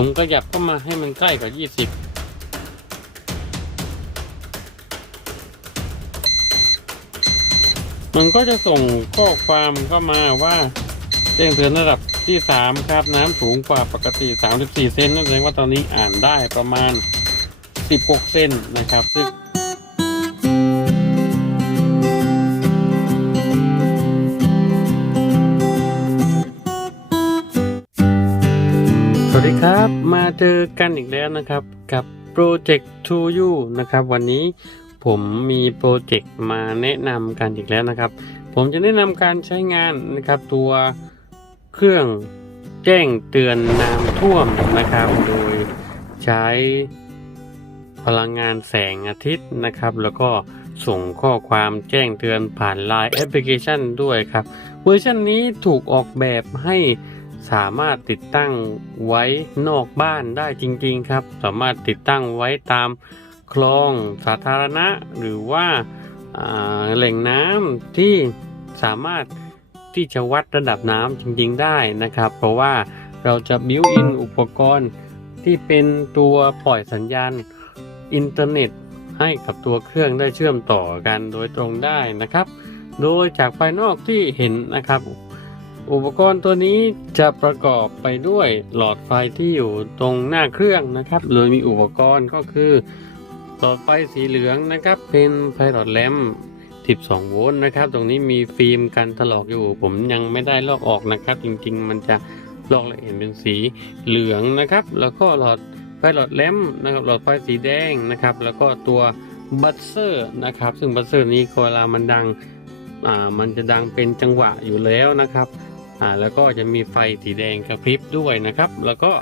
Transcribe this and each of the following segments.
ผมก็ยับเข้ามาให้มันใกล้กับยี่สิบมันก็จะส่งข้อความเข้ามาว่าแจ้งเตือนระดับที่สามครับน้ำสูงกว่าปกติ34เซนนั่นแสดงว่าตอนนี้อ่านได้ประมาณ16เซนนะครับซึ่ง ครับมาเจอกันอีกแล้วนะครับกับโปรเจกต์ To You นะครับวันนี้ผมมีโปรเจกต์มาแนะนำกันอีกแล้วนะครับ ผมจะแนะนำการใช้งานนะครับตัวเครื่องแจ้งเตือนน้ำท่วมนะครับ โดยใช้พลังงานแสงอาทิตย์นะครับ แล้วก็ส่งข้อความแจ้งเตือนผ่าน Line แอปพลิเคชันด้วยครับ เวอร์ชันนี้ถูกออกแบบให้ สามารถติดตั้งไว้นอกบ้านได้จริง ๆ ครับ สามารถติดตั้งไว้ตามคลองสาธารณะ หรือว่าแหล่งน้ำที่สามารถที่จะวัดระดับน้ำจริง ๆ ได้นะครับ เพราะว่าเราจะบิวอินอุปกรณ์ที่เป็นตัวปล่อยสัญญาณอินเทอร์เน็ตให้กับตัวเครื่องได้เชื่อมต่อกันโดยตรงได้นะครับ โดยจากภายนอกที่เห็นนะครับ อุปกรณ์ตัวนี้จะประกอบไปด้วยหลอดไฟที่อยู่ตรงหน้าเครื่องนะครับ โดยมีอุปกรณ์ก็คือ หลอดไฟสีเหลืองนะครับ เป็นไฟหลอดแลม12 โวลต์นะครับ ตรงนี้มีฟิล์มกันถลอกอยู่ ผมยังไม่ได้ลอกออกนะครับ จริงๆ มันจะลอกและเห็นเป็นสีเหลืองนะครับ แล้วก็หลอดไฟหลอดแลมนะครับ หลอดไฟสีแดงนะครับ แล้วก็ตัวบัสเซอร์นะครับ ซึ่งบัสเซอร์นี้เวลามันดัง อ่า มันจะดังเป็นจังหวะอยู่แล้วนะครับ อ่าแล้วก็จะมีไฟสีแดงกระพริบด้วยนะครับ แล้วก็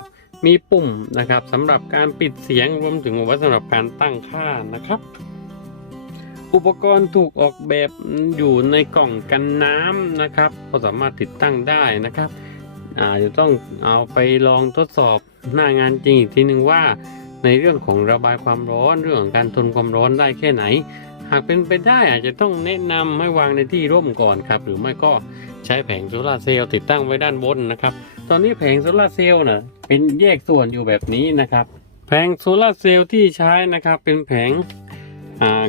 มีปุ่มนะครับสำหรับการปิดเสียงรวมถึงเอาไว้สำหรับการตั้งค่านะครับ อุปกรณ์ถูกออกแบบอยู่ในกล่องกันน้ำนะครับ ก็สามารถติดตั้งได้นะครับอ่าจะต้องเอาไปลองทดสอบหน้างานจริงอีกทีหนึ่งว่า ในเรื่องของระบายความร้อนเรื่องของการทนความร้อนได้แค่ไหน หากเป็นไปได้อาจจะต้องแนะนำให้วางในที่ร่มก่อนครับ หรือไม่ก็ ใช้แผงโซลาร์เซลล์ติดตั้งไว้ด้านบนนะครับ ตอนนี้แผงโซลาร์เซลล์น่ะเป็นแยกส่วนอยู่แบบนี้นะครับ แผงโซลาร์เซลล์ที่ใช้นะครับเป็นแผง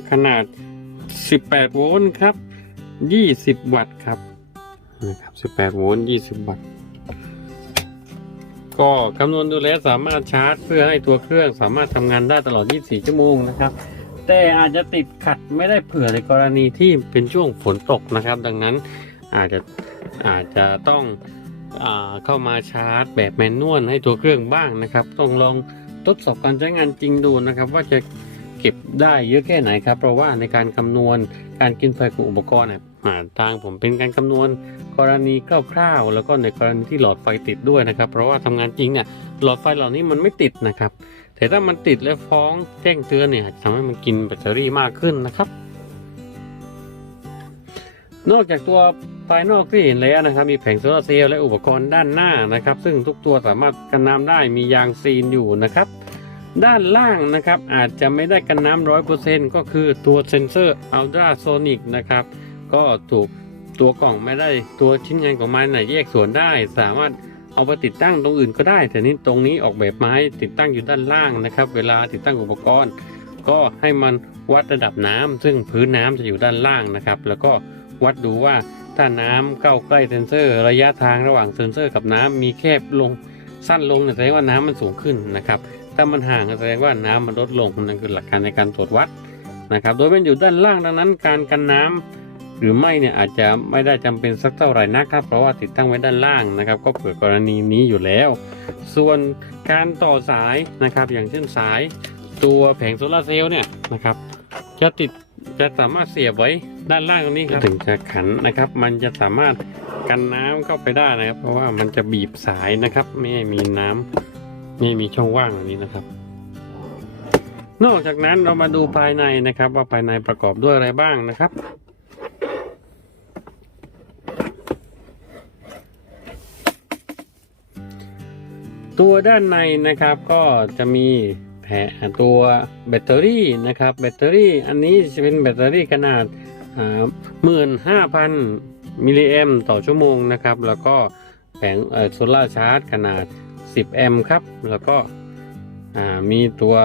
ขนาด 18 โวลต์ครับ 20 วัตต์ครับนะครับ 18 โวลต์ 20 วัตต์ ก็คำนวณดูแล้วสามารถชาร์จ เพื่อให้ตัวเครื่องสามารถทำงานได้ตลอด 24 ชั่วโมงนะครับแต่อาจจะติดขัดไม่ได้เผื่อในกรณีที่เป็นช่วงฝนตกนะครับ ดังนั้น อาจจะอาจจะต้องอเข้ามาชาร์จแบบแมนนวลให้ตัวเครื่องบ้างนะครับ ต้องลองทดสอบการใช้งานจริงดูนะครับ ว่าจะเก็บได้เยอะแค่ไหนครับ เพราะว่าในการคำนวณการกินไฟของอุปกรณ์เนี่ยอ่าทางผมเป็นการคำนวณกรณีคร่าวๆแล้วก็ในกรณีที่หลอดไฟติดด้วยนะครับ เพราะว่าทำงานจริงเนี่ยหลอดไฟเหล่านี้มันไม่ติดนะครับ แต่ถ้ามันติดแล้วฟ้องแจ้งเตือนเนี่ยทำให้มันกินแบตเตอรี่มากขึ้นนะครับ นอกจากตัวภายนอกที่เห็นแล้วนะครับ มีแผงโซลาร์เซลล์และอุปกรณ์ด้านหน้านะครับ ซึ่งทุกตัวสามารถกันน้ำได้มียางซีนอยู่นะครับ ด้านล่างนะครับอาจจะไม่ได้กันน้ำร้อยเปอร์เซ็นก็คือตัวเซนเซอร์อัลตราโซนิกนะครับ ก็ถูกตัวกล่องไม่ได้ตัวชิ้นงานของมันไหนแยกส่วนได้ สามารถเอาไปติดตั้งตรงอื่นก็ได้ แต่นี่ตรงนี้ออกแบบมาให้ติดตั้งอยู่ด้านล่างนะครับ เวลาติดตั้งอุปกรณ์ ก็ให้มันวัดระดับน้ำซึ่งพื้นน้ำจะอยู่ด้านล่างนะครับ แล้วก็ วัดดูว่าถ้าน้ำเข้าใกล้เซนเซอร์ระยะทางระหว่างเซนเซอร์กับน้ำมีแคบลงสั้นลงแสดงว่าน้ำมันสูงขึ้นนะครับ ถ้ามันห่างแสดงว่าน้ำมันลดลงนั่นคือหลักการในการตรวจวัดนะครับ โดยเป็นอยู่ด้านล่างดังนั้น การกันน้ำหรือไม่เนี่ยอาจจะไม่ได้จำเป็นสักเท่าไหร่นะครับ เพราะว่าติดตั้งไว้ด้านล่างนะครับ ก็เผื่อกรณีนี้อยู่แล้ว ส่วนการต่อสายนะครับ อย่างเช่นสายตัวแผงโซลาเซลล์เนี่ยนะครับจะติด จะสามารถเสียบไว้ด้านล่างตรงนี้ครับถึงจะขันนะครับ มันจะสามารถกันน้ำเข้าไปได้นะครับ เพราะว่ามันจะบีบสายนะครับ ไม่ให้มีน้ำไม่มีช่องว่างแบบนี้นะครับ นอกจากนั้นเรามาดูภายในนะครับ ว่าภายในประกอบด้วยอะไรบ้างนะครับตัวด้านในนะครับก็จะมี แผงตัวแบตเตอรี่นะครับ แบตเตอรี่อันนี้จะเป็นแบตเตอรี่ขนาดหมื่นห้าพันมิลลิแอมต่อชั่วโมงนะครับ แล้วก็แผงโซลาร์ชาร์จขนาด 10 แอมป์ครับ แล้วก็มีตัว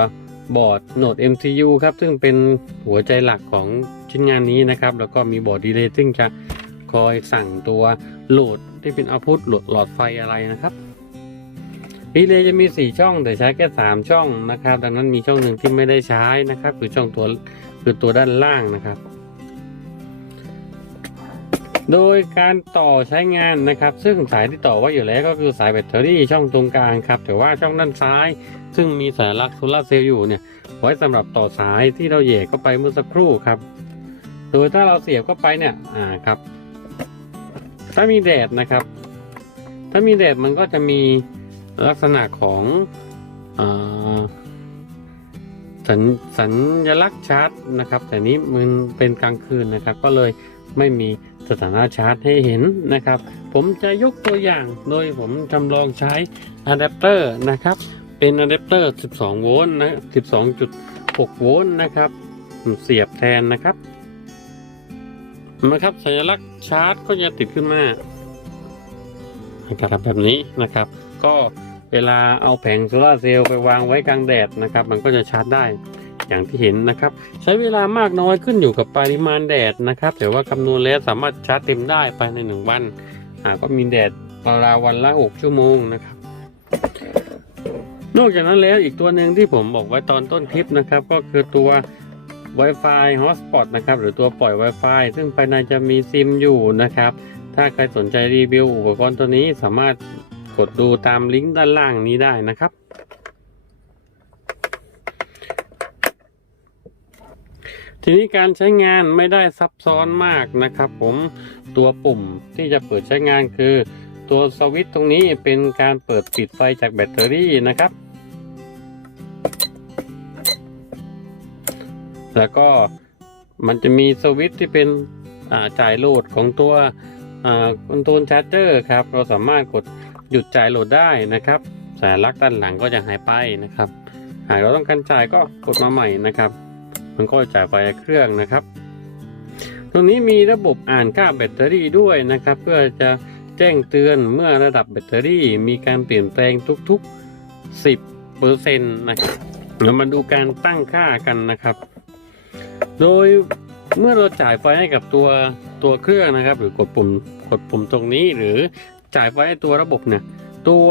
บอร์ดโหนด MCU ครับ ซึ่งเป็นหัวใจหลักของชิ้นงานนี้นะครับ แล้วก็มีบอร์ดดีเลย์ซึ่งจะคอยสั่งตัวโหลดที่เป็นเอาพุตโหลดหลอดไฟอะไรนะครับ ดีเลย์จะมี 4 ช่องแต่ใช้แค่ 3 ช่องนะครับ ดังนั้นมีช่องหนึ่งที่ไม่ได้ใช้นะครับคือช่องตัวคือตัวด้านล่างนะครับ โดยการต่อใช้งานนะครับ ซึ่งสายที่ต่อไว้อยู่แล้วก็คือสายแบตเตอรี่ช่องตรงกลางครับแต่ว่าช่องด้านซ้าย ซึ่งมีสายลักโซลาเซลล์อยู่เนี่ยไว้สำหรับต่อสายที่เราเหย่เข้าไปเมื่อสักครู่ครับ โดยถ้าเราเสียบเข้าไปเนี่ยอ่าครับ ถ้ามีแดดนะครับ ถ้ามีแดดมันก็จะมี ลักษณะของอสัญสัญลักษณ์ชาร์จนะครับ แต่นี้มันเป็นกลางคืนนะครับ ก็เลยไม่มีสถานะชาร์จให้เห็นนะครับ ผมจะยกตัวอย่างโดยผมจำลองใช้อะแดปเตอร์นะครับ เป็นอะแดปเตอร์ 12 โวลต์นะ 12.6 โวลต์นะครับ เสียบแทนนะครับนะครับสัญลักษณ์ชาร์จก็จะติดขึ้นมานะครับแบบนี้นะครับ ก็เวลาเอาแผงโซลาเซลล์ไปวางไว้กลางแดดนะครับ มันก็จะชาร์จได้อย่างที่เห็นนะครับ ใช้เวลามากน้อยขึ้นอยู่กับปริมาณแดดนะครับแต่ว่าคำนวณแล้วสามารถชาร์จเต็มได้ภายในหนึ่งวันอ่าก็มีแดดราววันละ 6 ชั่วโมงนะครับ นอกจากนั้นแล้วอีกตัวหนึ่งที่ผมบอกไว้ตอนต้นคลิปนะครับ ก็คือตัว Wi-Fi Hotspot นะครับ หรือตัวปล่อย Wi-Fi ซึ่งภายในจะมีซิมอยู่นะครับ ถ้าใครสนใจรีวิวอุปกรณ์ตัวนี้สามารถ กดดูตามลิงก์ด้านล่างนี้ได้นะครับ ทีนี้การใช้งานไม่ได้ซับซ้อนมากนะครับผมตัวปุ่มที่จะเปิดใช้งานคือ ตัวสวิตช์ตรงนี้เป็นการเปิดปิดไฟจากแบตเตอรี่นะครับ แล้วก็มันจะมีสวิตช์ที่เป็นจ่ายโหลดของตัวคอนโทรลชาร์เจอร์ครับ เราสามารถกด หยุดจ่ายโหลดได้นะครับสายลักด้านหลังก็จะหายไปนะครับ หากเราต้องการจ่ายก็กดมาใหม่นะครับ มันก็จ่ายไฟเครื่องนะครับ ตรงนี้มีระบบอ่านค่าแบตเตอรี่ด้วยนะครับ เพื่อจะแจ้งเตือนเมื่อระดับแบตเตอรี่ มีการเปลี่ยนแปลงทุกๆ 10เปอร์เซ็นต์นะครับเรามาดูการตั้งค่ากันนะครับ โดยเมื่อเราจ่ายไฟให้กับตัวตัวเครื่องนะครับ หรือกดปุ่มกดปุ่มตรงนี้หรือ จ่ายไฟตัวระบบเนี่ยตัว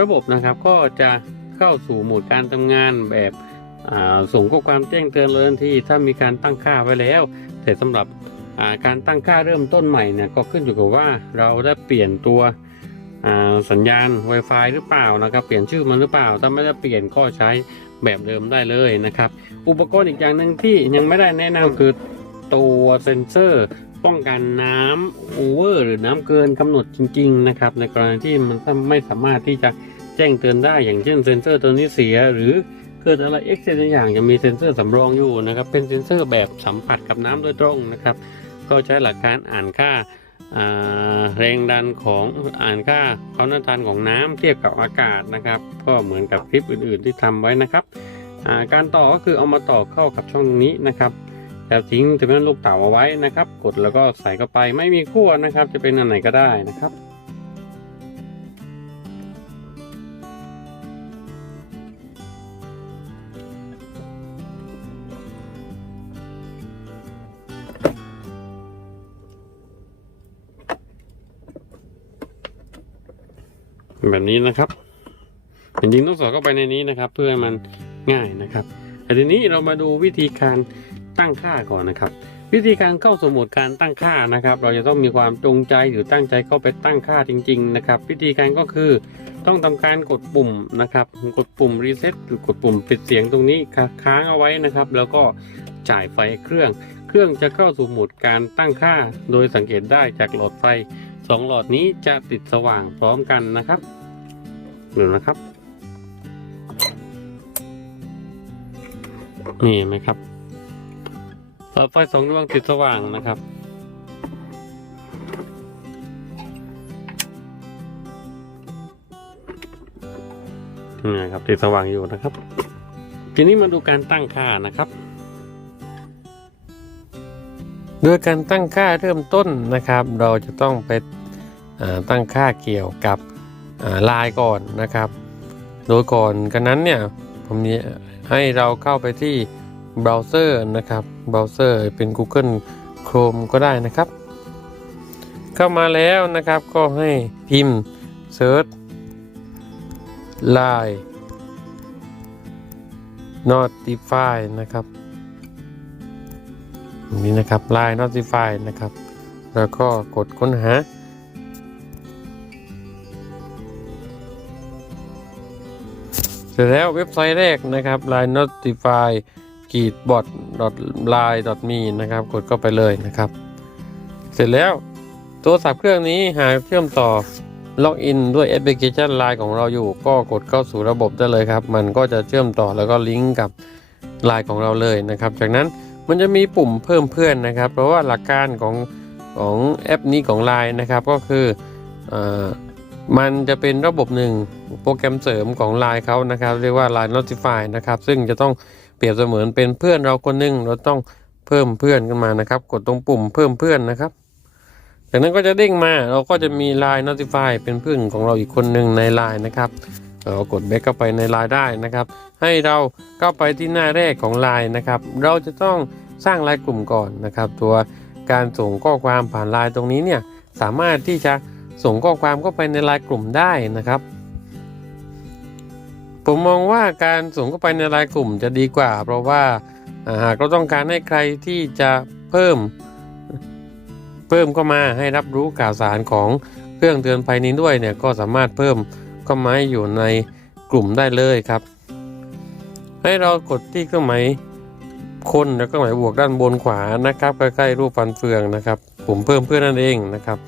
ระบบนะครับก็จะเข้าสู่โหมดการทำงานแบบส่งข้อความแจ้งเตือนเลยทันทีถ้ามีการตั้งค่าไว้แล้ว แต่สำหรับาการตั้งค่าเริ่มต้นใหม่เนี่ยก็ขึ้นอยู่กับว่าเราได้เปลี่ยนตัวสัญญาณ Wi-Fi หรือเปล่านะครับเปลี่ยนชื่อมันหรือเปล่า ถ้าไม่ได้เปลี่ยนก็ใช้แบบเดิมได้เลยนะครับ อุปกรณ์อีกอย่างหนึ่งที่ยังไม่ได้แนะนำคือตัวเซ็นเซอร์ ป้องกันน้ำโอเวอร์หรือน้ำเกินกำหนดจริง ๆ นะครับ ในกรณีที่มันไม่สามารถที่จะแจ้งเตือนได้อย่างเช่นเซ็นเซอร์ตัวนี้เสีย หรือเกิดอะไรเอ็กซิเอย่างจะมีเซ็นเซอร์สำรองอยู่นะครับ เป็นเซ็นเซอร์แบบสัมผัสกับน้ำโดยตรงนะครับ ก็ใช้หลักการอ่านค่าแรงดันของอ่านค่าความต้านทานของน้ำเทียบกับอากาศนะครับ ก็เหมือนกับคลิปอื่นๆที่ทำไว้นะครับ การต่อก็คือเอามาต่อเข้ากับช่องนี้นะครับ แล้วทิ้งจะเป็นลูกเต่าเอาไว้นะครับ กดแล้วก็ใส่เข้าไปไม่มีขั้วนะครับ จะเป็นอันไหนก็ได้นะครับแบบนี้นะครับจริงๆต้องสอดเข้าไปในนี้นะครับ เพื่อให้มันง่ายนะครับแต่ทีนี้เรามาดูวิธีการ ตั้งค่าก่อนนะครับ วิธีการเข้าสู่โหมดการตั้งค่านะครับ เราจะต้องมีความจงใจหรือตั้งใจเข้าไปตั้งค่าจริง ๆ นะครับ วิธีการก็คือต้องทำการกดปุ่มนะครับ กดปุ่มรีเซ็ตหรือกดปุ่มปิดเสียงตรงนี้ค้างเอาไว้นะครับ แล้วก็จ่ายไฟเครื่อง เครื่องจะเข้าสู่โหมดการตั้งค่า โดยสังเกตได้จากหลอดไฟสองหลอดนี้จะติดสว่างพร้อมกันนะครับดูนะครับ นี่เห็นไหมครับ หลอดไฟสองดวงติดสว่างนะครับ นี่ครับติดสว่างอยู่นะครับ ทีนี้มาดูการตั้งค่านะครับ โดยการตั้งค่าเริ่มต้นนะครับ เราจะต้องไปตั้งค่าเกี่ยวกับลายก่อนนะครับ โดยก่อนกันนั้นเนี่ยผมให้เราเข้าไปที่เบราว์เซอร์นะครับ เบราว์เซอร์เป็น Google Chrome ก็ได้นะครับ เข้ามาแล้วนะครับก็ให้พิมพ์ Search Line Notify นะครับอันนี้นะครับ Line Notify นะครับ แล้วก็กดค้นหาเสร็จแล้วเว็บไซต์แรกนะครับ line notify กีด bot line me นะครับ กดเข้าไปเลยนะครับ เสร็จแล้วโทรศัพท์เครื่องนี้หากเชื่อมต่อล็อกอินด้วยแอปพลิเคชัน Line ของเราอยู่ ก็กดเข้าสู่ระบบได้เลยครับ มันก็จะเชื่อมต่อแล้วก็ลิงก์กับ Line ของเราเลยนะครับ จากนั้นมันจะมีปุ่มเพิ่มเพื่อนนะครับ เพราะว่าหลักการของของแอปนี้ของ Line นะครับก็คืออมันจะเป็นระบบหนึ่งโปรแกรมเสริมของ Line เขานะครับ เรียกว่า Line Notify นะครับ ซึ่งจะต้อง ปรียบเสมือนเป็นเพื่อนเราคนหนึ่งเราต้องเพิ่มเพื่อนขึ้นมานะครับ กดตรงปุ่มเพิ่มเพื่อนนะครับ จากนั้นก็จะเด้งมาเราก็จะมี Line Notify เป็นเพื่อนของเราอีกคนหนึ่งใน Line นะครับเรากดแบ็กเข้าไปใน Line ได้นะครับ ให้เราเข้าไปที่หน้าแรกของ Line นะครับ เราจะต้องสร้างไลน์กลุ่มก่อนนะครับ ตัวการส่งข้อความผ่านไลน์ตรงนี้เนี่ยสามารถที่จะส่งข้อความเข้าไปในไลน์กลุ่มได้นะครับ ผมมองว่าการส่งเข้าไปในไลน์กลุ่มจะดีกว่า เพราะว่าหากเราต้องการให้ใครที่จะเพิ่มเพิ่มเข้ามาให้รับรู้ข่าวสารของเครื่องเตือนภัยนี้ด้วยเนี่ยก็สามารถเพิ่มเข้ามาอยู่ในกลุ่มได้เลยครับ ให้เรากดที่เครื่องหมายคนแล้วก็หมายบวกด้านบนขวานะครับใกล้ๆรูปฟันเฟืองนะครับ ปุ่มเพิ่มเพื่อนนั่นเองนะครับ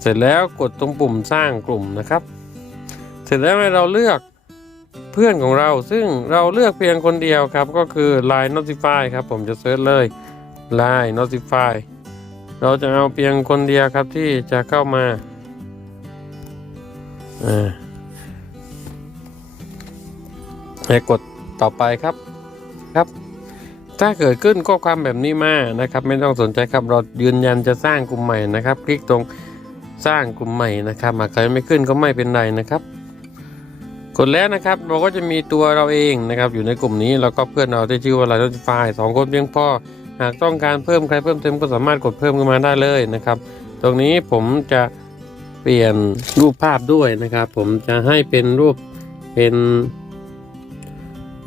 เสร็จแล้วกดตรงปุ่มสร้างกลุ่มนะครับ เสร็จแล้วให้เราเลือก เพื่อนของเรา ซึ่งเราเลือกเพียงคนเดียวครับ ก็คือ Line Notify ครับ ผมจะเซิร์ชเลย Line Notify เราจะเอาเพียงคนเดียวครับที่จะเข้ามาอให้กดต่อไปครับครับ ถ้าเกิดขึ้นข้อความแบบนี้มานะครับ ไม่ต้องสนใจครับเรายืนยันจะสร้างกลุ่มใหม่นะครับ คลิกตรงสร้างกลุ่มใหม่นะครับหากใครไม่ขึ้นก็ไม่เป็นไรนะครับ กดแล้วนะครับเราก็จะมีตัวเราเองนะครับอยู่ในกลุ่มนี้แล้วก็เพื่อนเราที่ชื่อว่า Line Notify สองคนเพียงพอหากต้องการเพิ่มใครเพิ่มเติมก็สามารถกดเพิ่มขึ้นมาได้เลยนะครับ ตรงนี้ผมจะเปลี่ยนรูปภาพด้วยนะครับ ผมจะให้เป็นรูปเป็น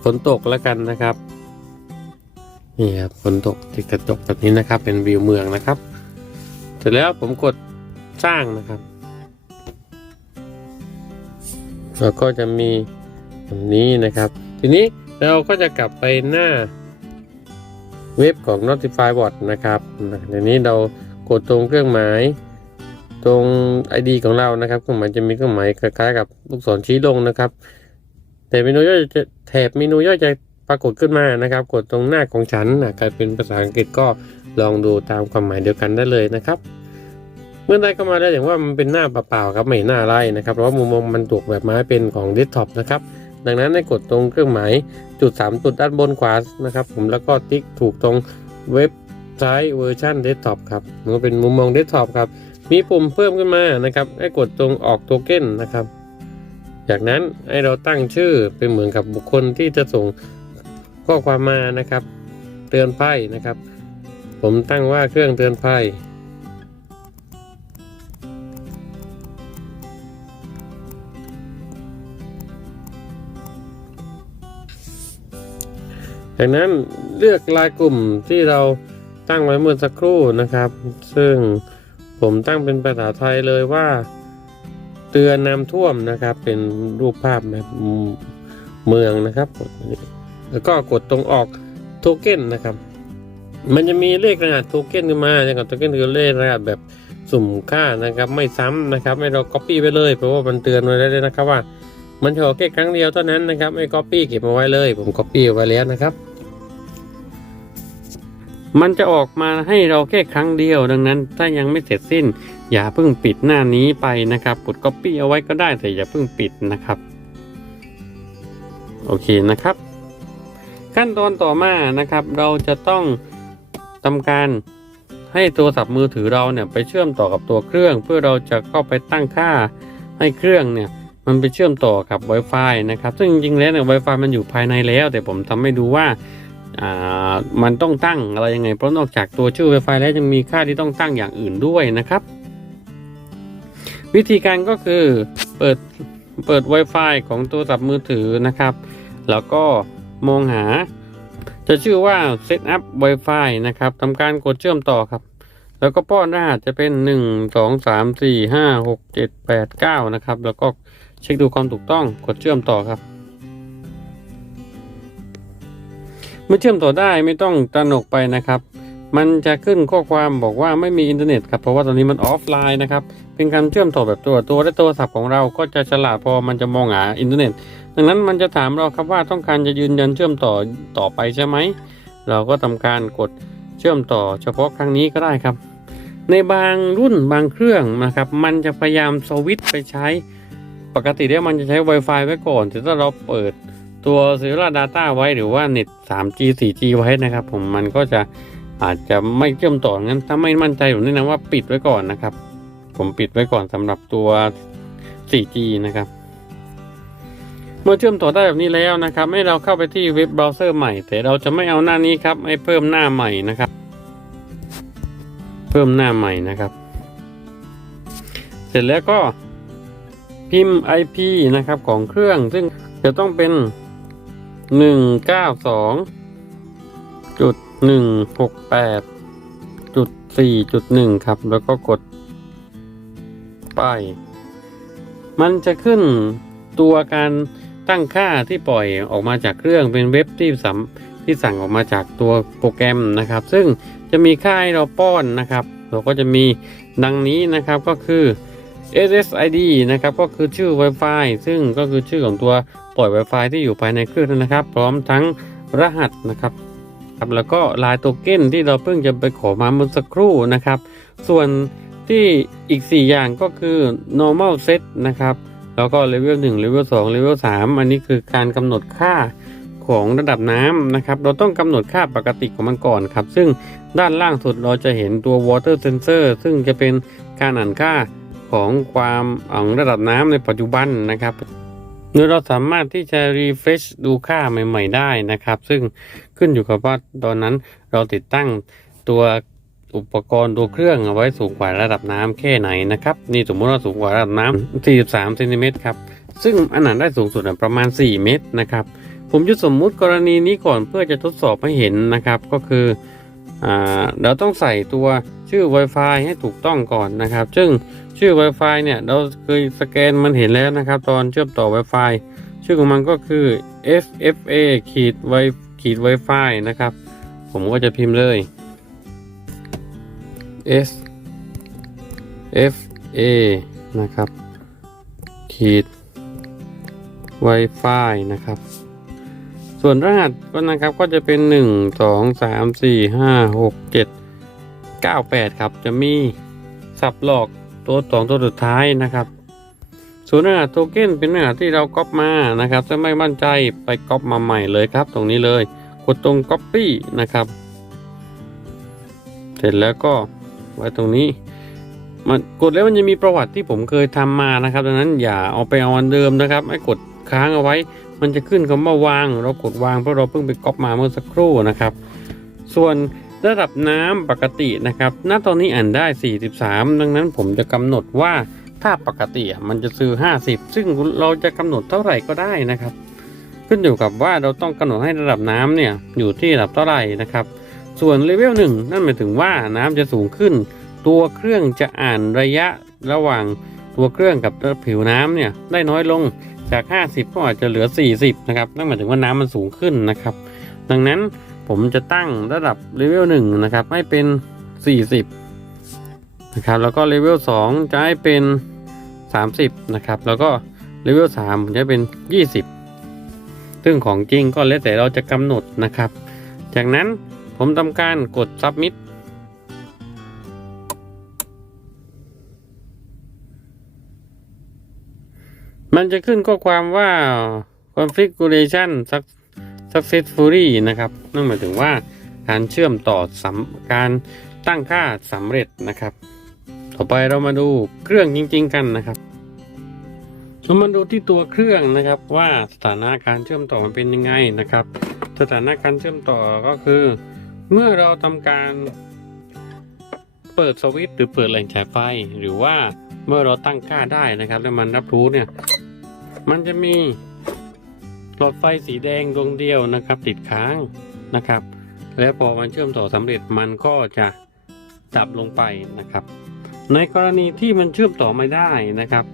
ฝนตกแล้วกันนะครับนี่ครับฝนตกที่กระจกแบบนี้นะครับ เป็นวิวเมืองนะครับ เสร็จแล้วผมกดสร้างนะครับ แล้วก็จะมีแบบนี้นะครับ ทีนี้เราก็จะกลับไปหน้าเว็บของ Notify Bot นะครับเดี๋ยวนี้เรากดตรงเครื่องหมาย ตรง ID ของเรานะครับเครื่องหมายจะมีเครื่องหมายคล้ายๆกับลูกศรชี้ลงนะครับ แต่เมนูย่อยจะแถบเมนูย่อยจะปรากฏขึ้นมานะครับ กดตรงหน้าของฉันนะกลายเป็นภาษาอังกฤษก็ลองดูตามความหมายเดียวกันได้เลยนะครับ เมื่อได้เข้ามาแล้วอย่างว่ามันเป็นหน้าเปล่าๆครับไม่หน้าไรนะครับเพราะว่ามุมมองมันถูกแบบไม้เป็นของเดสก์ท็อปนะครับดังนั้นให้กดตรงเครื่องหมายจุด 3 จุดด้านบนขวานะครับ ผมแล้วก็ติ๊กถูกตรงเว็บไซต์เวอร์ชันเดสก์ท็อปครับมันก็เป็นมุมมองเดสก์ท็อปครับมีปุ่มเพิ่มขึ้นมานะครับ ให้กดตรงออกโทเค็นนะครับ จากนั้นให้เราตั้งชื่อเป็นเหมือนกับบุคคลที่จะส่งข้อความมานะครับ เตือนภัยนะครับ ผมตั้งว่าเครื่องเตือนภัย จากนั้นเลือกลายกลุ่มที่เราตั้งไว้เมื่อสักครู่นะครับ ซึ่งผมตั้งเป็นภาษาไทยเลยว่า เตือนน้ำท่วมนะครับ เป็นรูปภาพแบบเมืองนะครับแล้วก็กดตรงออกโทเค็นนะครับ มันจะมีเลขรหัสโทเค็นขึ้นมาอย่างกับโทเค็นคือเลขรหัสแบบสุ่มค่านะครับ ไม่ซ้ำนะครับ ให้เรา Copy ไปเลย เพราะว่ามันเตือนไว้แล้วนะครับว่า มันจะออกแค่ครั้งเดียวเท่านั้นนะครับ ไม่ Copy เก็บมาไว้เลย ผม Copy เอาไว้แล้วนะครับ มันจะออกมาให้เราแค่ครั้งเดียว ดังนั้นถ้ายังไม่เสร็จสิ้น อย่าเพิ่งปิดหน้านี้ไปนะครับกด Copy เอาไว้ก็ได้แต่อย่าเพิ่งปิดนะครับ โอเคนะครับ ขั้นตอนต่อมานะครับ เราจะต้องทำการให้โทรศัพท์มือถือเราเนี่ยไปเชื่อมต่อกับตัวเครื่อง เพื่อเราจะเข้าไปตั้งค่าให้เครื่องเนี่ยมันไปเชื่อมต่อกับ Wi-Fi นะครับ ซึ่งจริงๆแล้วเนี่ย Wi-Fi มันอยู่ภายในแล้ว แต่ผมทำให้ดูว่า มันต้องตั้งอะไรยังไง เพราะนอกจากตัวชื่อ Wi-Fi แล้วยังมีค่าที่ต้องตั้งอย่างอื่นด้วยนะครับ วิธีการก็คือเปิดเปิด Wi-Fi ของโทรศัพท์มือถือนะครับ แล้วก็มองหา จะชื่อว่า Setup Wi-Fi นะครับทำการกดเชื่อมต่อครับ แล้วก็ป้อนรหัสจะเป็น 1 2 3 4 5 6 7 8 9 นะครับ แล้วก็เช็คดูความถูกต้องกดเชื่อมต่อครับ เมื่อเชื่อมต่อได้ไม่ต้องตระหนกไปนะครับ มันจะขึ้นข้อความบอกว่าไม่มีอินเทอร์เน็ตครับเพราะว่าตอนนี้มันออฟไลน์นะครับเป็นการเชื่อมต่อแบบตัวตัวและโทรศัพท์ของเราก็จะฉลาดพอมันจะมองหาอินเทอร์เน็ตดังนั้นมันจะถามเราครับว่าต้องการจะยืนยันเชื่อมต่อต่อไปใช่ไหมเราก็ทำการกดเชื่อมต่อเฉพาะครั้งนี้ก็ได้ครับ ในบางรุ่นบางเครื่องนะครับ มันจะพยายามสวิตไปใช้ ปกติแล้วมันจะใช้ Wi-Fi ไว้ก่อนแต่ถ้าเราเปิด ตัว Cellular Data ไว้หรือว่าเน็ต 3G 4G ไว้นะครับ ผมมันก็จะอาจจะไม่เชื่อมต่องั้นถ้าไม่มั่นใจผมแนะนำว่าปิดไว้ก่อนนะครับ ผมปิดไว้ก่อนสำหรับตัว 4G นะครับ เมื่อเชื่อมต่อได้แบบนี้แล้วนะครับ ให้เราเข้าไปที่เว็บเบราว์เซอร์ใหม่ แต่เราจะไม่เอาหน้านี้ครับ ให้เพิ่มหน้าใหม่นะครับ เพิ่มหน้าใหม่นะครับ เสร็จแล้วก็พิมพ์ IP นะครับของเครื่องซึ่งจะต้องเป็น 192จุด168จุด4จุด1ครับ แล้วก็กดไป มันจะขึ้นตัวการตั้งค่าที่ปล่อยออกมาจากเครื่องเป็นเว็บที่สัมที่สั่งออกมาจากตัวโปรแกรมนะครับ ซึ่งจะมีค่าให้เราป้อนนะครับ เราก็จะมีดังนี้นะครับก็คือ SSID นะครับก็คือชื่อ Wi-Fi ซึ่งก็คือชื่อของตัว ล่อย Wi-Fi ที่อยู่ภายในเครื่องนะครับ พร้อมทั้งรหัสนะครับครับแล้วก็ลายโตเก้นที่เราเพิ่งจะไปขอมาเมื่อสักครู่นะครับ ส่วนที่อีก 4 อย่างก็คือ normal set นะครับ แล้วก็ level 1 level 2 level 3อันนี้คือการกำหนดค่าของระดับน้ำนะครับ เราต้องกำหนดค่าปกติของมันก่อนครับ ซึ่งด้านล่างสุดเราจะเห็นตัว water sensor ซึ่งจะเป็นการอ่านค่าของความของระดับน้ำในปัจจุบันนะครับ โดยเราสามารถที่จะ refresh ดูค่าใหม่ ๆ ได้นะครับ ซึ่งขึ้นอยู่กับว่าตอนนั้นเราติดตั้งตัวอุปกรณ์ตัวเครื่องเอาไว้สูงกว่าระดับน้ำแค่ไหนนะครับ นี่สมมติว่าสูงกว่าระดับน้ำ43เซนติเมตรครับ ซึ่งอันนั้นได้สูงสุดประมาณ 4 เมตรนะครับ ผมจะสมมุติกรณีนี้ก่อนเพื่อจะทดสอบให้เห็นนะครับ ก็คือ อ่าเราต้องใส่ตัวชื่อ Wi-Fi ให้ถูกต้องก่อนนะครับ ซึ่งชื่อ Wi-Fi เนี่ยเราเคยสแกนมันเห็นแล้วนะครับ ตอนเชื่อมต่อ Wi-Fi ชื่อของมันก็คือ FFA ขีด Wi ขีด Wi-Fi นะครับ ผมก็จะพิมพ์เลย S F A นะครับ ขีด Wi-Fi นะครับ ส่วนรหัสก็นะครับก็จะเป็น 1 2 3 4 5 6 7 9 8 ครับ จะมีสับหลอกตัวสองตัวสุดท้ายนะครับ ส่วนรหัสโทเก้นเป็นรหัสที่เราก๊อปมานะครับถ้าไม่มั่นใจไปก๊อปมาใหม่เลยครับ ตรงนี้เลย กดตรง Copy นะครับ เสร็จแล้วก็ไว้ตรงนี้มันกดแล้วมันจะมีประวัติที่ผมเคยทำมานะครับ ดังนั้นอย่าเอาไปเอาอันเดิมนะครับ ให้กดค้างเอาไว้ มันจะขึ้นคำว่าวาง เรากดวางเพราะเราเพิ่งไปก๊อปมาเมื่อสักครู่นะครับ ส่วนระดับน้ำปกตินะครับณตอนนี้อ่านได้ 43 ดังนั้นผมจะกำหนดว่าถ้าปกติมันจะซื้อ 50 ซึ่งเราจะกำหนดเท่าไหร่ก็ได้นะครับ ขึ้นอยู่กับว่าเราต้องกำหนดให้ระดับน้ำเนี่ยอยู่ที่ระดับเท่าไหร่นะครับ ส่วนเลเวลหนึ่งนั่นหมายถึงว่าน้ำจะสูงขึ้น ตัวเครื่องจะอ่านระยะระหว่างตัวเครื่องกับผิวน้ำเนี่ยได้น้อยลง จาก 50 ก็อาจจะเหลือ 40 นะครับ นั่นหมายถึงว่าน้ำมันสูงขึ้นนะครับ ดังนั้นผมจะตั้งระดับเลเวล1นะครับ ให้เป็น 40 นะครับ แล้วก็เลเวล2จะให้เป็น 30 นะครับ แล้วก็เลเวล3ผมจะให้เป็น 20 ซึ่งของจริงก็แล้วแต่เราจะกำหนดนะครับ จากนั้นผมทำการกด submit มันจะขึ้นข้อความว่า configuration successfully นะครับนั่นหมายถึงว่าการเชื่อมต่อสำการตั้งค่าสำเร็จนะครับ ต่อไปเรามาดูเครื่องจริง ๆ กันนะครับเคเรามาดูที่ตัวเครื่องนะครับว่าสถานะการเชื่อมต่อมันเป็นยังไงนะครับ สถานะการเชื่อมต่อก็คือ เมื่อเราทำการเปิดสวิตช์หรือเปิดแหล่งฉายไฟหรือว่า เมื่อเราตั้งค่าได้นะครับ แล้วมันรับรู้เนี่ย มันจะมีหลอดไฟสีแดงดวงเดียวนะครับ ติดค้างนะครับ แล้วพอมันเชื่อมต่อสำเร็จมันก็จะดับลงไปนะครับ ในกรณีที่มันเชื่อมต่อไม่ได้นะครับ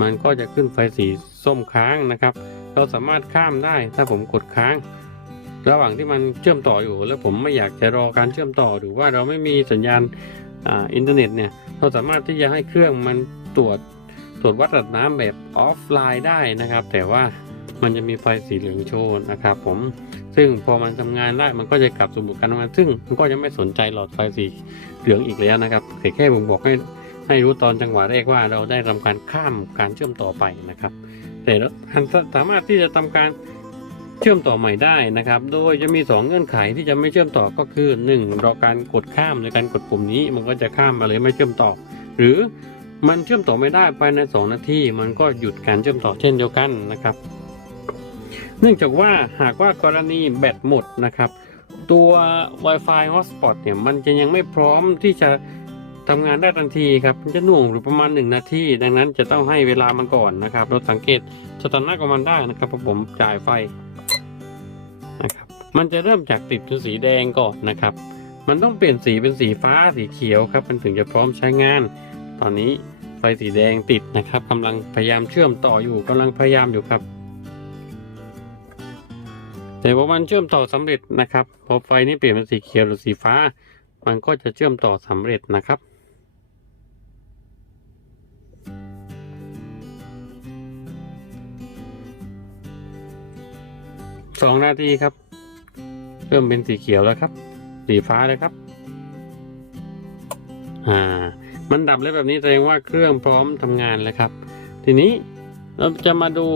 มันก็จะขึ้นไฟสีส้มค้างนะครับ เราสามารถข้ามได้ถ้าผมกดค้าง ระหว่างที่มันเชื่อมต่ออยู่ แล้วผมไม่อยากจะรอการเชื่อมต่อหรือว่าเราไม่มีสัญญาณอาอินเทอร์เน็ตเนี่ย เราสามารถที่จะให้เครื่องมันตรวจตรวจวัดระดับน้ำแบบออฟไลน์ได้นะครับ แต่ว่ามันจะมีไฟสีเหลืองโชว์นะครับ ผมซึ่งพอมันทำงานได้มันก็จะกลับสู่บบการทำงานซึ่งมันก็จะไม่สนใจหลอดไฟสีเหลืองอีกแล้วนะครับแต่แค่ผมบอกให้ให้รู้ตอนจังหวะแรกว่าเราได้ทำการข้ามการเชื่อมต่อไปนะครับ แต่เราสามารถที่จะทำการ เชื่อมต่อใหม่ได้นะครับ โดยจะมี 2 เงื่อนไขที่จะไม่เชื่อมต่อก็คือ 1. รอการกดข้ามในการกดปุ่มนี้ มันก็จะข้ามมาเลยไม่เชื่อมต่อ หรือมันเชื่อมต่อไม่ได้ภายใน 2 นาทีมันก็หยุดการเชื่อมต่อเช่นเดียวกันนะครับ เนื่องจากว่าหากว่ากรณีแบตหมดนะครับ ตัว Wi-Fi Hotspot เนี่ยมันจะยังไม่พร้อมที่จะทำงานได้ทันทีครับมันจะหน่วงหรือประมาณ 1 นาที ดังนั้นจะต้องให้เวลามันก่อนนะครับ เราสังเกตสถานะของมันได้นะครับพอผมจ่ายไฟ มันจะเริ่มจากติดเป็นสีแดงก่อนนะครับ มันต้องเปลี่ยนสีเป็นสีฟ้าสีเขียวครับ มันถึงจะพร้อมใช้งาน ตอนนี้ไฟสีแดงติดนะครับกำลังพยายามเชื่อมต่ออยู่กำลังพยายามอยู่ครับ แต่พอมันเชื่อมต่อสำเร็จนะครับพอไฟนี้เปลี่ยนเป็นสีเขียวหรือสีฟ้า มันก็จะเชื่อมต่อสำเร็จนะครับสองนาทีครับ ริ่มเป็นสีเขียวแล้วครับ สีฟ้าเลยครับ อ่า มันดับแล้วแบบนี้แสดงว่าเครื่องพร้อมทำงานแล้วครับ ทีนี้เราจะมาดู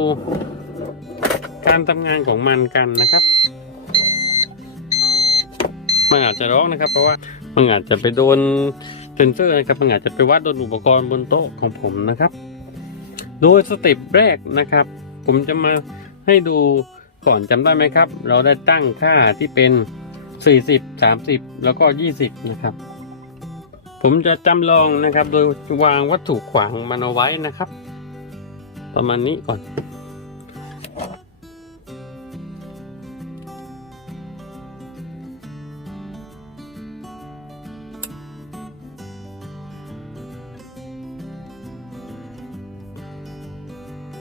การทำงานของมันกันนะครับ มันอาจจะร้องนะครับ เพราะว่ามันอาจจะไปโดนเซนเซอร์นะครับมันอาจจะไปวัดโดนอุปกรณ์บนโต๊ะของผมนะครับ โดยสเต็ปแรกนะครับ ผมจะมาให้ดู ก่อนจำได้ไหมครับ เราได้ตั้งค่าที่เป็น 40 30 แล้วก็ 20 นะครับ ผมจะจำลองนะครับ โดยวางวัตถุขวางมันเอาไว้นะครับ ประมาณนี้ก่อน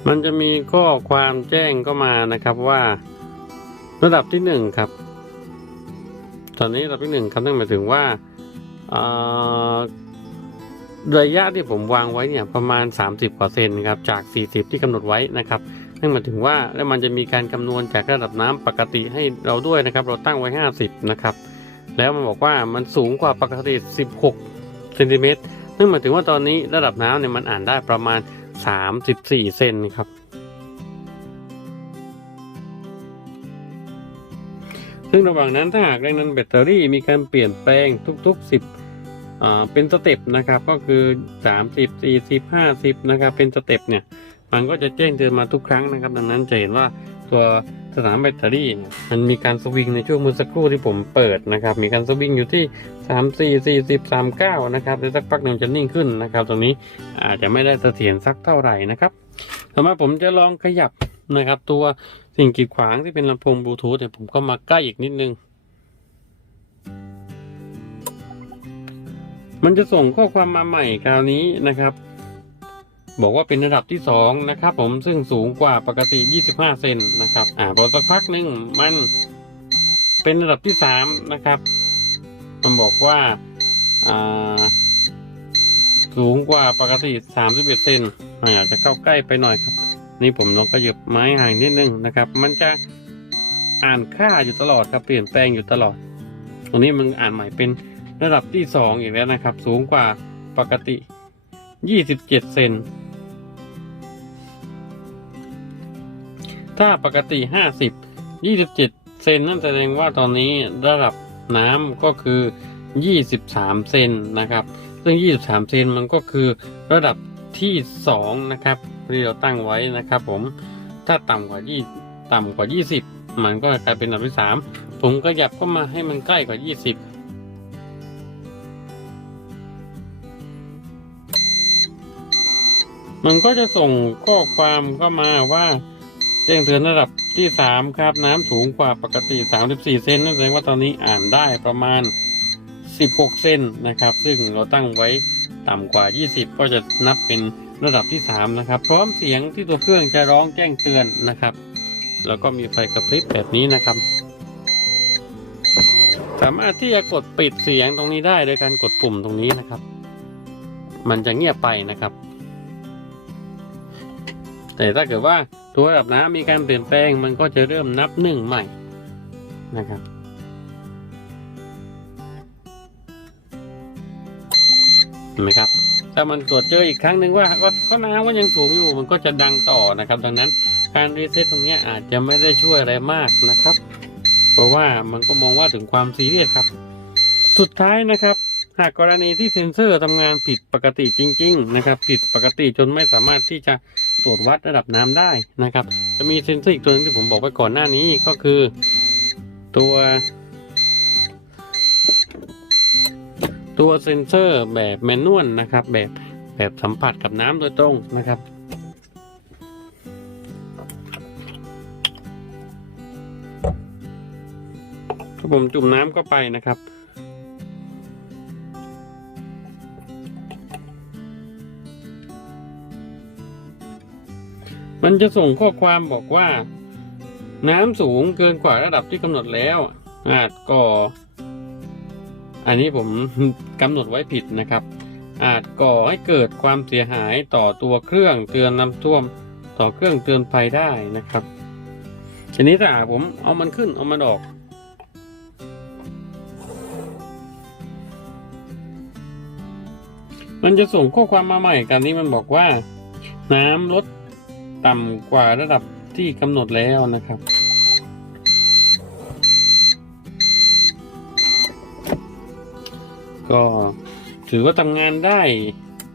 มันจะมีข้อความแจ้งเข้ามานะครับว่า ระดับที่หนึ่งครับ ตอนนี้ระดับที่หนึ่งครับนั่นหมายถึงว่าระยะที่ผมวางไว้เนี่ยประมาณ 30กว่าเซนครับจาก 40 ที่กำหนดไว้นะครับนั่นหมายถึงว่าแล้วมันจะมีการคำนวณจากระดับน้ำปกติให้เราด้วยนะครับ เราตั้งไว้ 50 นะครับ แล้วมันบอกว่ามันสูงกว่าปกติ 16เซนติเมตรนั่นหมายถึงว่าตอนนี้ระดับน้ำเนี่ยมันอ่านได้ประมาณ 34เซนครับ ซึ่งระหว่างนั้นถ้าหากแรงดันแบตเตอรี่มีการเปลี่ยนแปลงทุกๆ10อ่าเป็นสเต็ปนะครับก็คือ 30 40 50 นะครับ เป็นสเต็ปเนี่ย มันก็จะแจ้งเตือนมาทุกครั้งนะครับ ดังนั้นจะเห็นว่าตัว สนามแบตเตอรี่ มันมีการสวิงในช่วงเมื่อสักครู่ที่ผมเปิดนะครับ มีการสวิงอยู่ที่ 3 4 40 39 นะครับแล้วสักพักหนึ่งจะนิ่งขึ้นนะครับ ตรงนี้อาจจะไม่ได้เสถียรสักเท่าไหร่นะครับต่อมาผมจะลองขยับนะครับ ตัวสิ่งกีดขวางที่เป็นลำโพงบลูทูธเนี่ยผมก็มาใกล้อีกนิดนึงมันจะส่งข้อความมาใหม่คราวนี้นะครับ บอกว่าเป็นระดับที่สองนะครับผมซึ่งสูงกว่าปกติ 25 เซนนะครับอ่าพอสักพักหนึ่งมันเป็นระดับที่สามนะครับ มันบอกว่าอ่าสูงกว่าปกติ 31 เซนอาจจะเข้าใกล้ไปหน่อยครับ นี่ผมลองกระยบไม้ห่างนิดนึงนะครับ มันจะอ่านค่าอยู่ตลอดครับเปลี่ยนแปลงอยู่ตลอด ตรงนี้มันอ่านใหม่เป็นระดับที่สองอีกแล้วนะครับ สูงกว่าปกติ 27 เซน ถ้าปกติ 50 27 เซนนั่นแสดงว่าตอนนี้ระดับน้ำก็คือ 23 เซนนะครับ ซึ่ง 23 เซนมันก็คือระดับที่สองนะครับที่เราตั้งไว้นะครับผม ถ้าต่ำกว่ายี่ต่ำกว่ายี่สิบมันก็กลายเป็นอันดับที่สามผมก็หยับเข้ามาให้มันใกล้กว่ายี่สิบมันก็จะส่งข้อความเข้ามาว่า แจ้งเตือนระดับที่สามครับน้ำสูงกว่าปกติสามสิบสี่เซนนั่นแสดงว่าตอนนี้อ่านได้ประมาณสิบหกเซนนะครับ ซึ่งเราตั้งไว้ต่ำกว่า20ก็จะนับเป็นระดับที่3นะครับ พร้อมเสียงที่ตัวเครื่องจะร้องแจ้งเตือนนะครับ แล้วก็มีไฟกระพริบแบบนี้นะครับสามารถที่จะกดปิดเสียงตรงนี้ได้โดยการกดปุ่มตรงนี้นะครับ มันจะเงียบไปนะครับ แต่ถ้าเกิดว่า ตัวระดับน้ำมีการเปลี่ยนแปลงมันก็จะเริ่มนับหนึ่งใหม่นะครับ เห็นไหมครับ ถ้ามันตรวจเจออีกครั้งหนึ่งว่าก็ก็น้ำว่ายังสูงอยู่มันก็จะดังต่อนะครับ ดังนั้นการรีเซ็ตตรงนี้อาจจะไม่ได้ช่วยอะไรมากนะครับ เพราะว่ามันก็มองว่าถึงความซีเรียสครับ สุดท้ายนะครับหากกรณีที่เซ็นเซอร์ทำงานผิดปกติจริง ๆ นะครับ ผิดปกติจนไม่สามารถที่จะ ตรวจวัดระดับน้ำได้นะครับ จะมีเซ็นเซอร์อีกตัวหนึงที่ผมบอกไว้ก่อนหน้านี้ก็คือตัว ตัวเซ็นเซอร์แบบแมนนวลนะครับ แบบแบบสัมผัสกับน้ำโดยตรงนะครับถ้าผมจุ่มน้ำเข้าไปนะครับ มันจะส่งข้อความบอกว่า น้ำสูงเกินกว่าระดับที่กำหนดแล้ว อาจก่อ อันนี้ผมกำหนดไว้ผิดนะครับ อาจก่อให้เกิดความเสียหายต่อตัวเครื่องเตือนน้ำท่วม ต่อเครื่องเตือนภัยได้นะครับทีนี้ถ้าผมเอามันขึ้นเอามันออกมันจะส่งข้อความมาใหม่กันนี้มันบอกว่า น้ำลด ต่ำกว่าระดับที่กำหนดแล้วนะครับ ก็ถือว่าทำงานได้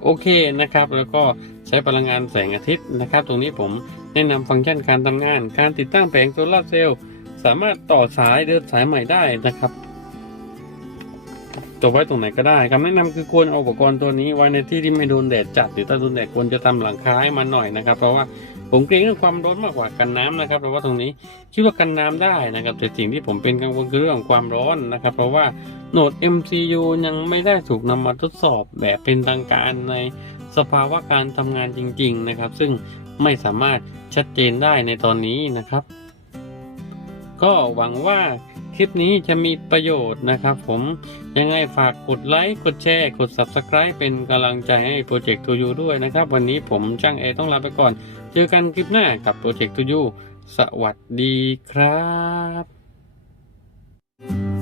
โอเคนะครับ แล้วก็ใช้พลังงานแสงอาทิตย์นะครับ ตรงนี้ผมแนะนำฟังก์ชันการทำงาน การติดตั้งแผงโซลาร์เซลล์สามารถต่อสายเดินสายใหม่ได้นะครับ จะไว้ตรงไหนก็ได้คำแนะนำคือควรเอาอุปกรณ์ตัวนี้ไว้ในที่ที่ไม่โดนแดดจัดหรือถ้าโดนแดดควรจะทำหลังคาให้มันหน่อยนะครับ เพราะว่าผมเกรงเรื่องความร้อนมากกว่ากันน้ำนะครับเพราะว่าตรงนี้คิดว่ากันน้ำได้นะครับ แต่สิ่งที่ผมเป็นกังวลคือเรื่องของความร้อนนะครับ เพราะว่าโหนด MCU ยังไม่ได้ถูกนำมาทดสอบแบบเป็นทางการในสภาวะการทำงานจริง ๆนะครับ ซึ่งไม่สามารถชัดเจนได้ในตอนนี้นะครับ ก็หวังว่า ลิปนี้จะมีประโยชน์นะครับผมยังไงฝากกดไลค์กดแชร์กด Subscribe เป็นกำลังใจให้โปรเจกต์ทูยูด้วยนะครับ วันนี้ผมจ้างเอต้องลาไปก่อน เจอกันคลิปหน้ากับโปรเจกต์ทูยูสวัสดีครับ